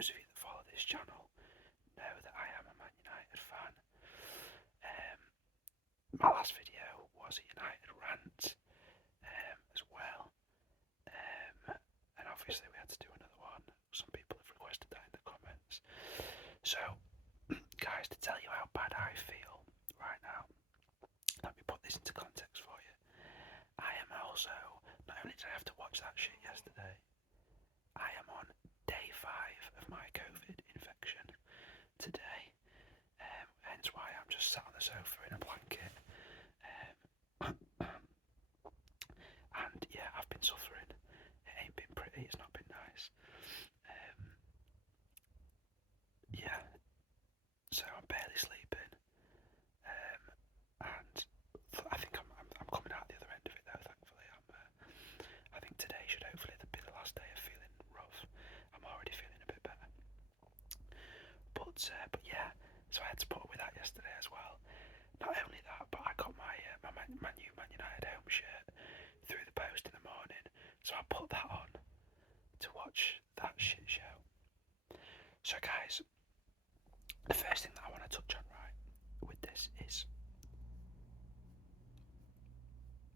those of you that follow this channel know that I am a Man United fan. My last video was a United rant as well, and obviously we had to do another one. Some people have requested that in the comments. So, guys, to tell you how bad I feel right now, let me put this into context for you. I am also, not only did I have to watch that shit yesterday, I am on day 5 of my COVID infection today, hence why I'm just sat on the sofa in a blanket. And yeah, I've been suffering. It ain't been pretty, it's not been nice. Yeah, so I'm barely sleeping, and I think I'm coming out the other end of it though. Thankfully, I think today should hopefully be the last day of feeling rough. I'm already feeling a bit better, but yeah. So I had to put up with that yesterday as well. Not only that, but I got my new Man United home shirt through the post in the morning, so I put that on to watch that shit show. So guys, the first thing that I want to touch on right with this is,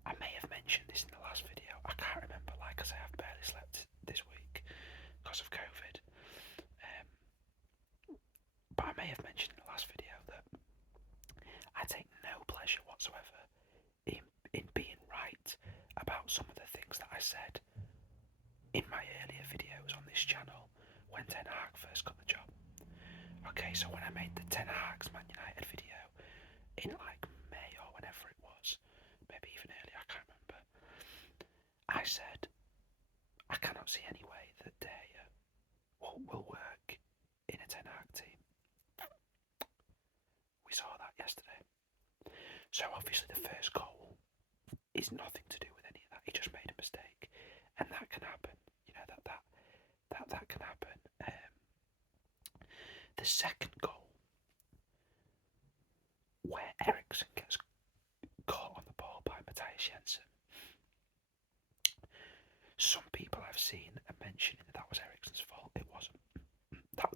I may have mentioned this in the last video, I can't remember, like I say, I've barely slept this week because of COVID, but I may have mentioned in the last video that I take no pleasure whatsoever in being right about some of the things that I said in my earlier videos on this channel when Ten Hag first got the job. Okay, so when I made the Ten Hag's Man United video in like May or whenever it was, maybe even earlier, I can't remember, I said I cannot see any way that they will work in a Ten Hag team. We saw that yesterday. So obviously the first goal is nothing to do with any of that. He just made a mistake, and that can happen. You know, that can happen. The second goal, where Eriksen gets caught on the ball by Matthias Jensen, some people I've seen are mentioning that was Eriksen's fault. It wasn't.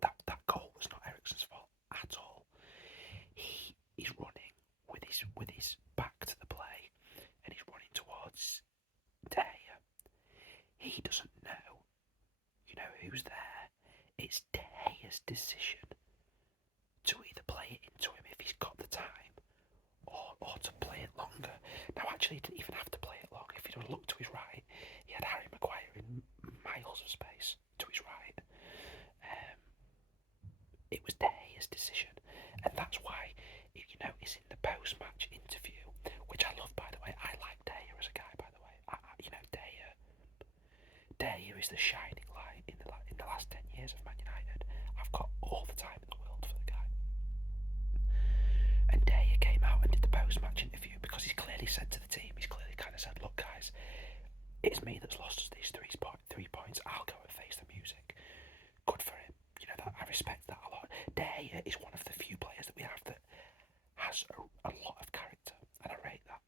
That goal was not Eriksen's fault at all. He is running with his back to the play, and he's running towards De Gea. He doesn't know, who's there. It's De Gea's decision to either play it into him if he's got the time, or to play it longer. Now, actually, he didn't even have to play it long. If he'd have looked to his right, he had Harry Maguire in miles of space to his right. It was De Gea's decision, and that's why, if you notice in the post-match interview, which I love, by the way, I like De Gea as a guy, by the way. De Gea is the shining light in the last 10 years of Man United. I've got all the time in the world for the guy. And De Gea came out and did the post-match interview because he's clearly said to the team, he's clearly kind of said, look guys, it's me that's lost us these 3 points. I'll go and face the music. Good for him. I respect that a lot. De Gea is one of the few players that we have that has a lot of character, and I rate that.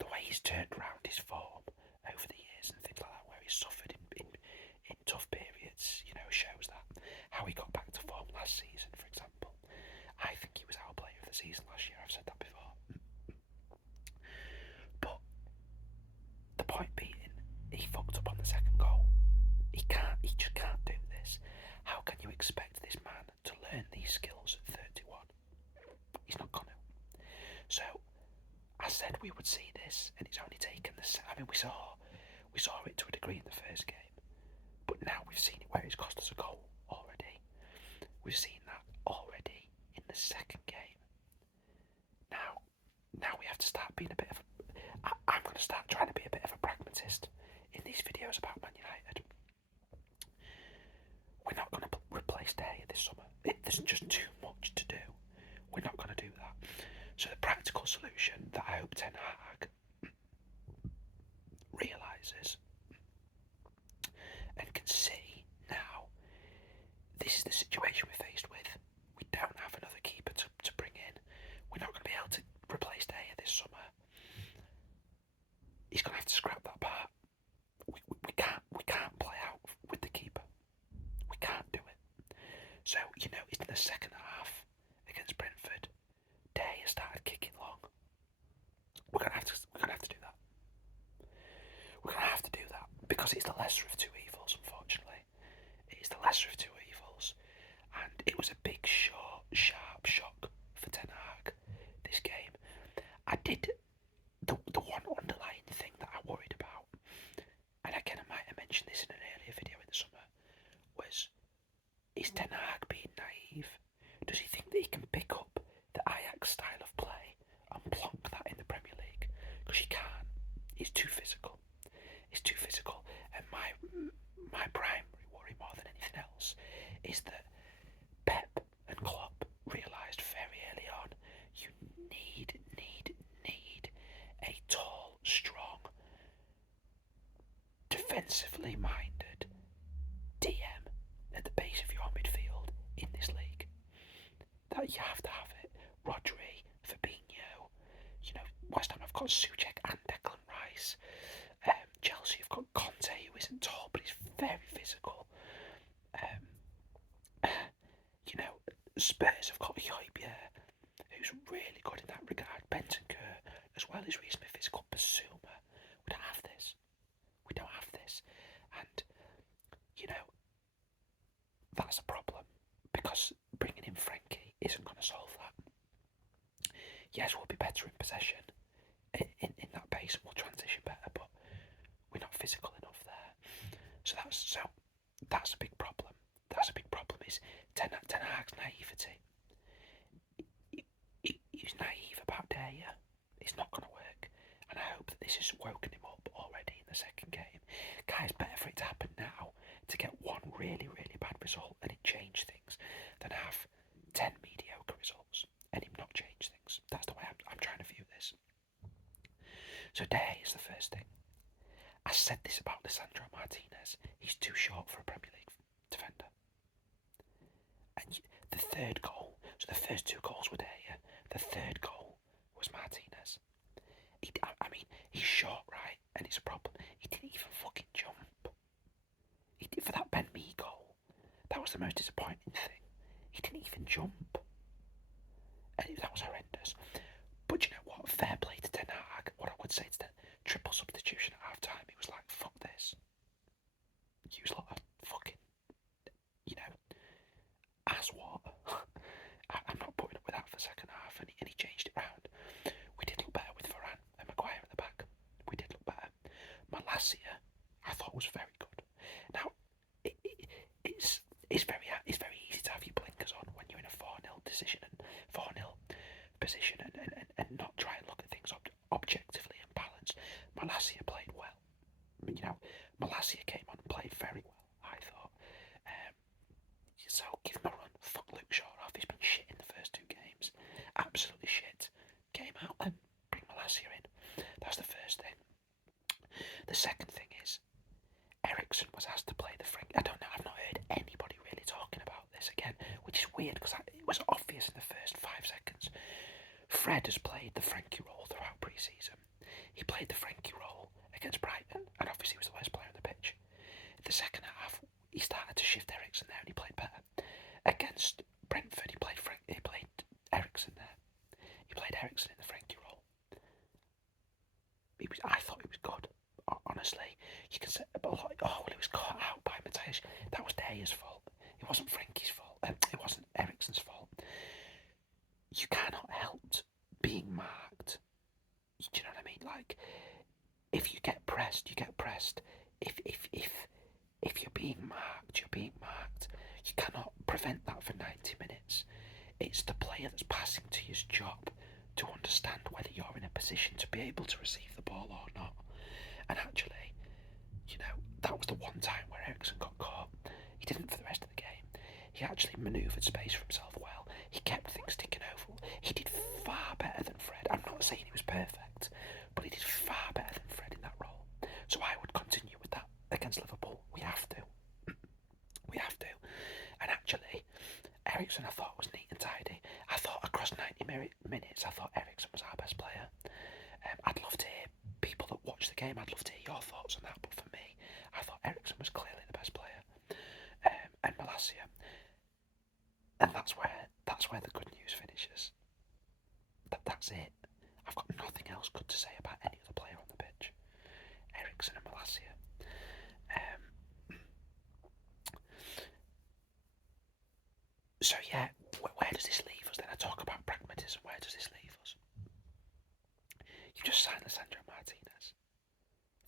The way he's turned around his form over the years and things like that, where he's suffered in tough periods, shows that. How he got back to form last season, for example. I think he was our player of the season last year. I've said that before. But the point being, he fucked up on the second goal. He just can't do this. How can you expect this man to learn these skills at 31? He's not gonna. So, I said we would see this, and it's only taken we saw it to a degree in the first game, but now we've seen it where it's cost us a goal already. We've seen that already in the second game. Now we have to start being a bit of I'm going to start trying to be a bit of a pragmatist in these videos about Man United. We're not going to replace De Gea this summer. There's just too much to do. We're not going to do that. So the practical solution that I hope Ten Hag realises and can see now, this is the situation we're faced with. We don't have another keeper to bring in. We're not going to be able to replace De Gea this summer. He's going to have to scrap that part. We can't play out with the keeper. We can't do it. the second half against Brentford, Day has started kicking long. We're gonna have to do that. We're gonna have to do that because it's the lesser of two evils. Unfortunately, it is the lesser of two evils, and it was a big, short, sharp shock for Ten Hag this game. I did the one underlying thing that I worried about, and again I might have mentioned this in an earlier video in the summer, was is Ten Hag being naive? Does he think that he can pick up the Ajax style of play and plonk that in the Premier League? Because he can't. It's too physical. It's too physical. And my primary worry more than anything else is that Pep and Klopp realised very early on you need a tall, strong, defensively minded DM at the base of your midfield in this league. That you have to have it. Rodri, Fabinho, West Ham have got Souček and Declan Rice. Chelsea have got Conte, who isn't tall but he's very physical. Spurs have got Højbjerg, who's really good in that regard. Bentancur, as well as reasonably physical. Basuma. We don't have this. And, that's a problem. Because bringing in Frankie isn't going to solve that. Yes, we'll be better in possession in that base and we'll transition better, but we're not physical enough there. So that's a big problem. Is Ten Hag's naivety. He's naive about Daya. It's not going to work. And I hope that this has woken him up already in the second game. Guys, better for it to happen now to get one really, really bad result and it change things than have 10 mediocre results and him not change things. That's the way I'm trying to view this. So Daya is the first thing. I said this about Lisandro Martinez. He's too short for a Premier League defender. And the third goal, so the first two goals were Daya. The third goal was Martinez. He's short, right? And it's a problem. He didn't even fucking jump. For that Ben Mee goal, that was the most disappointing thing. He didn't even jump. And that was horrendous. But you know what? Fair play to Ten Hag. What I would say is that triple substitution at half time, he was like, fuck this. Use a lot of fucking, as what? I'm not putting up with that for the second half, and he changed it round. We did look better with Varane and Maguire at the back. We did look better. Malacia, I thought was very good. Now, it's very easy to have your blinkers on when you're in a 4-0 position and not try and look at things objectively and balanced. Malacia played well. Malacia came on and played very well, I thought. So give him a run. Fuck Luke Shaw off. He's been shit in the first two games. Absolutely shit. Get him out and bring Malacia in. That's the first thing. The second thing is Eriksen was asked to play the Frank. I don't know. I've not heard anybody really talking about this again, which is weird because it was obvious in the first 5 seconds. Fred has played the Frankie role throughout pre-season. He played the Frankie role against Brighton, and obviously he was the worst player on the pitch. The second half, he started to shift Eriksen there, and he played better. Against Brentford, he played Eriksen there. He played Eriksen in the Frankie role. I thought he was good. Honestly, you can say, he was caught out by Matthias. That was Daya's fault. It wasn't Frankie's fault. It wasn't Eriksen's fault. You cannot help being marked. Do you know what I mean? Like, if you get pressed, you get pressed. If you're being marked, you're being marked. You cannot prevent that for 90 minutes. It's the player that's passing to his job to understand whether you're in a position to be able to receive the ball or not. And actually, that was the one time where Eriksen got caught. He didn't for the rest of the game. He actually manoeuvred space for himself well. He kept things ticking over. He did far better than Fred. I'm not saying he was perfect, but he did far better than Fred in that role. So I would continue with that against Liverpool. We have to. And actually, Eriksen I thought was neat and tidy. I thought across 90 minutes, I thought Eriksen was our best player. I'd love to hear people that watch the game, I'd love to hear your thoughts on that, but for me, I thought Eriksen was clearly the best player. And Malacia, And that's where the good news finishes. That's it. I've got nothing else good to say about any other player on the pitch. Eriksen and Malacia. So yeah, where does this leave us then? I talk about pragmatism. Where does this leave us? You've just signed Lisandro Martinez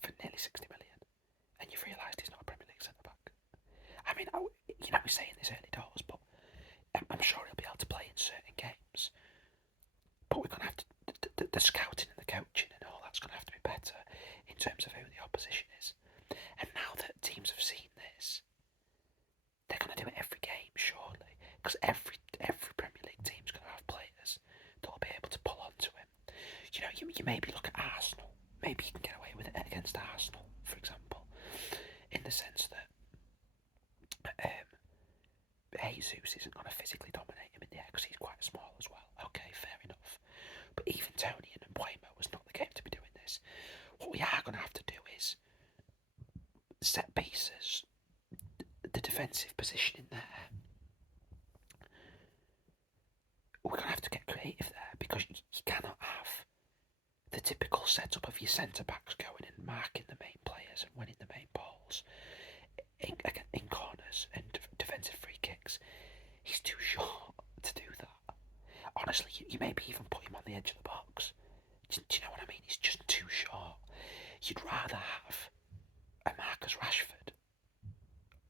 for nearly 60 million, and you've realised he's not a Premier League centre back. I mean, we're saying this early doors, but I'm sure he'll be able to play in certain games. But we're going to have to the scouting and the coaching and all that's going to have to be better in terms of who the opposition is. And now that teams have seen this, they're going to do it every game, surely, because every Premier League team's going to have players that'll be able to pull onto him. You know, you maybe look at Arsenal. Maybe you can get away with it against Arsenal, for example, in the sense that Jesus isn't going to physically dominate him in the air because he's quite small as well. Okay, fair enough. But even Tony and Mbuemo was not the game to be doing this. What we are going to have to do is set pieces, the defensive position in there. We're going to have to get creative there because you cannot have the typical setup of your centre backs going and marking the main players and winning the main balls in corners and defensive free kicks. He's too short to do that. Honestly, you maybe even put him on the edge of the box. Do you know what I mean? He's just too short. You'd rather have a Marcus Rashford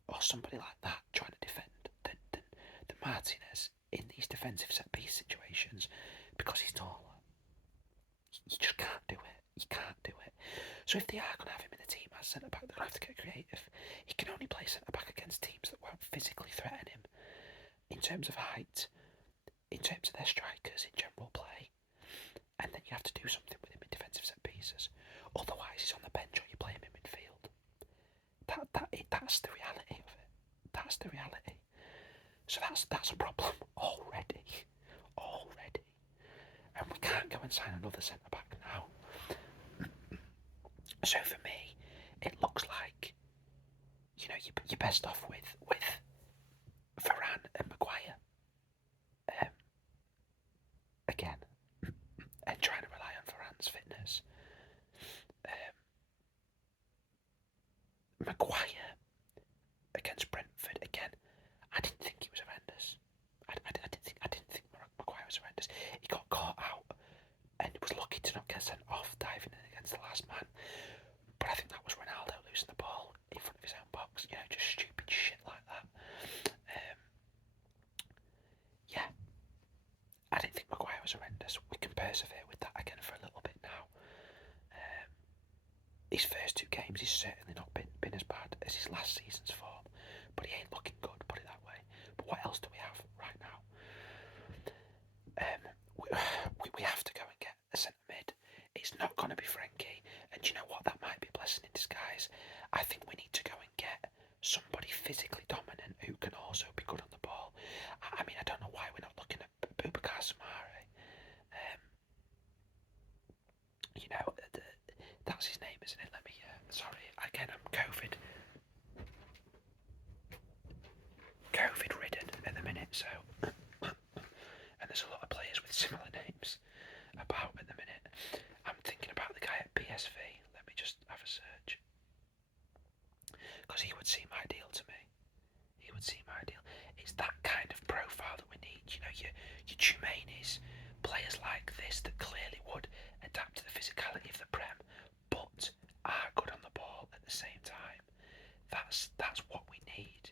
or somebody like that trying to defend than Martinez in these defensive set-piece situations because he's taller. You just can't do it. You can't do it. So if they are going to have him in the team as centre-back, they're going to have to get creative. He can only play centre-back against teams that won't physically threaten him in terms of height, in terms of their strikers, in general play. And then you have to do something with him in defensive set-pieces. Otherwise, he's on the bench or you play him in midfield. That's the reality of it. That's the reality. So that's a problem already. And we can't go and sign another centre-back now. So for me, it looks like, you know, you're best off with Varane and Maguire. Again, and trying to rely on Varane's fitness. Maguire against Brentford again. I didn't think he was horrendous. I didn't think Maguire was horrendous. He got caught out and was lucky to not get sent off diving in against the last man. But I think that was Ronaldo losing the ball in front of his own box. You know, just stupid shit like that. Yeah, I didn't think Maguire was horrendous. We can persevere with that again for a little bit now. His first two games, he's certainly not been as bad as his last season's form, but he ain't looking good, put it that way. But what else do we have right now? We have to go and get a centre mid. It's not going to be Frankie, and you know what? That might be a blessing in disguise. I think we need to go and get somebody physically dominant who can also be good on the ball. I mean, I don't know why we're not looking at Boubacar Soumaré. You know, that's his name, isn't it? Let me. Sorry, again, I'm COVID ridden at the minute, so and there's a lot of players with similar names about at the minute. I'm thinking about the guy at PSV. Let me just have a search, because he would seem ideal to me. He would seem ideal. It's that kind of profile that we need. You know, your Tchouaménis, players like this that clearly would adapt to the physicality of the Prem, but are good on the ball at the same time. That's what we need.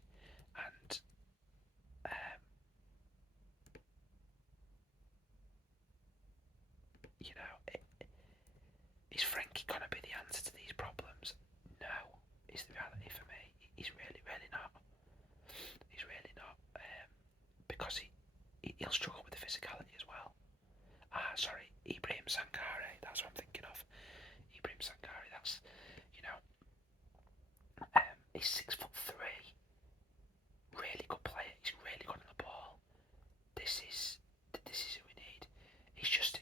And you know, is Frankie gonna be the answer to these problems? No, is the reality for me. He's really not. He's really not, because he'll struggle with the physicality as well. Sorry, Ibrahim Sankare. That's what I'm thinking of. Ibrahim Sankare. That's, you know, he's 6'3", really good player. He's really good on the ball. This is who we need. He's just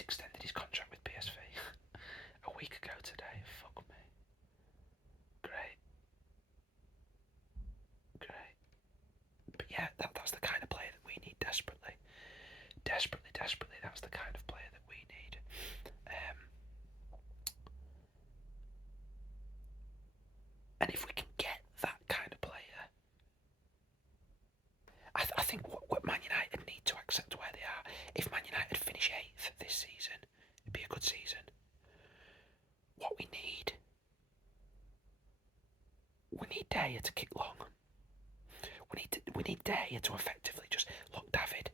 extended his contract with PSV a week ago today. Fuck me. Great. But yeah, that's the kind of player that we think what Man United need to accept where they are. If Man United finish 8th this season, it'd be a good season. What we need Dyer to kick long. We need Dyer to effectively just look, David.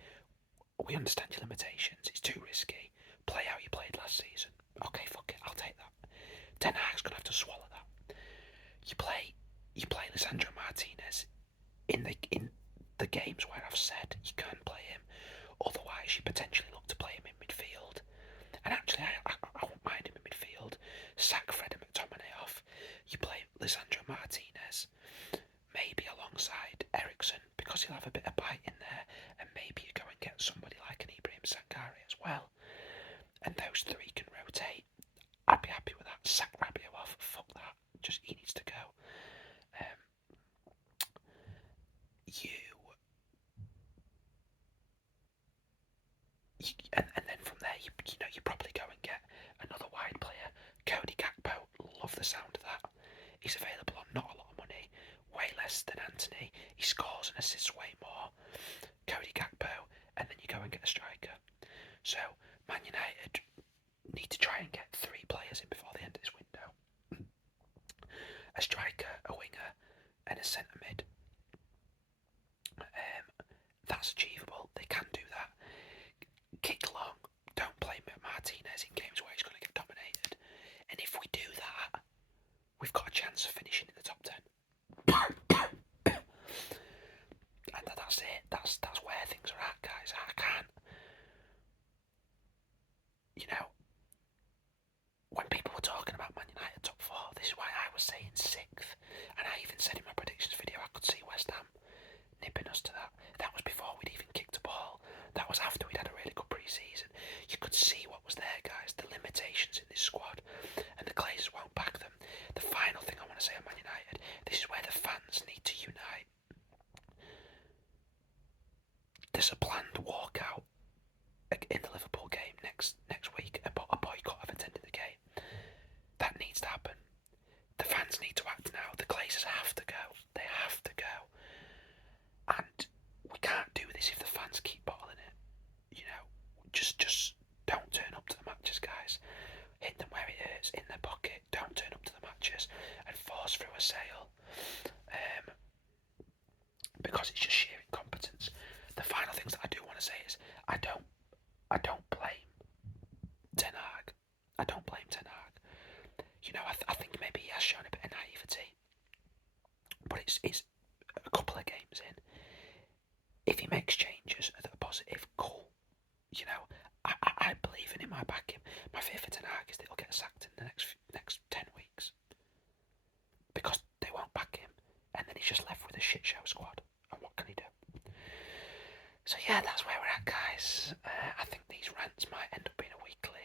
We understand your limitations. It's too risky. Play how you played last season. Okay, fuck it. I'll take that. Ten Hag's gonna have to swallow that. You play Lisandro Martinez in the games where I've said you can't play him. Otherwise, you potentially look to play him in midfield. And actually, I won't mind him in midfield. Sack Fred and McTominay off. You play Lisandro Martinez, maybe alongside Ericsson, because he'll have a bit of bite in there, and maybe you go and get somebody like an Ibrahim Sangare as well. And those three can rotate. I'd be happy with that. Sack Rabiot off. Fuck that. Just he needs to go. And then from there, you probably go and get another wide player. Cody Gakpo, love the sound of that. He's available on not a lot of money, way less than Anthony. He scores and assists way more. Cody Gakpo, and then you go and get a striker. So Man United need to try and get 3 players in before the end of this window. A striker, a winger, and a centre mid. That's achievable. They can do that. Kick long. Don't play Martinez in games where he's going to get dominated. And if we do that, we've got a chance of finishing in the top 10. And that's it. That's where things are at, guys. I can't. When people were talking about Man United top 4, this is why I was saying 6th. And I even said in my predictions video I could see West Ham nipping us to that. That was before we'd even kicked a ball. That was after we'd had a really good pre-season. You could see what was there, guys. The limitations in this squad. And the Glazers won't back them. The final thing I want to say on Man United, this is where the fans need to unite. There's a planned walkout in the Liverpool game next week, a boycott of attending the game. That needs to happen. The fans need to act now. The Glazers have to go. They have to go. And we can't do this if the fans keep bottling it. Just don't turn up to the matches, guys. Hit them where it hurts, in their pocket. Don't turn up to the matches and force through a sale. Because it's just sheer incompetence. The final things that I do want to say is I don't blame Ten Hag. I don't blame Ten Hag. I think maybe he has shown a bit of naivety. But it's a couple of games in. If he makes changes that are positive, cool. I believe in him. I back him. My fear for Ten Hag is that he'll get sacked in the next 10 weeks. Because they won't back him. And then he's just left with a shit show squad. And what can he do? So yeah, that's where we're at, guys. I think these rants might end up being a weekly.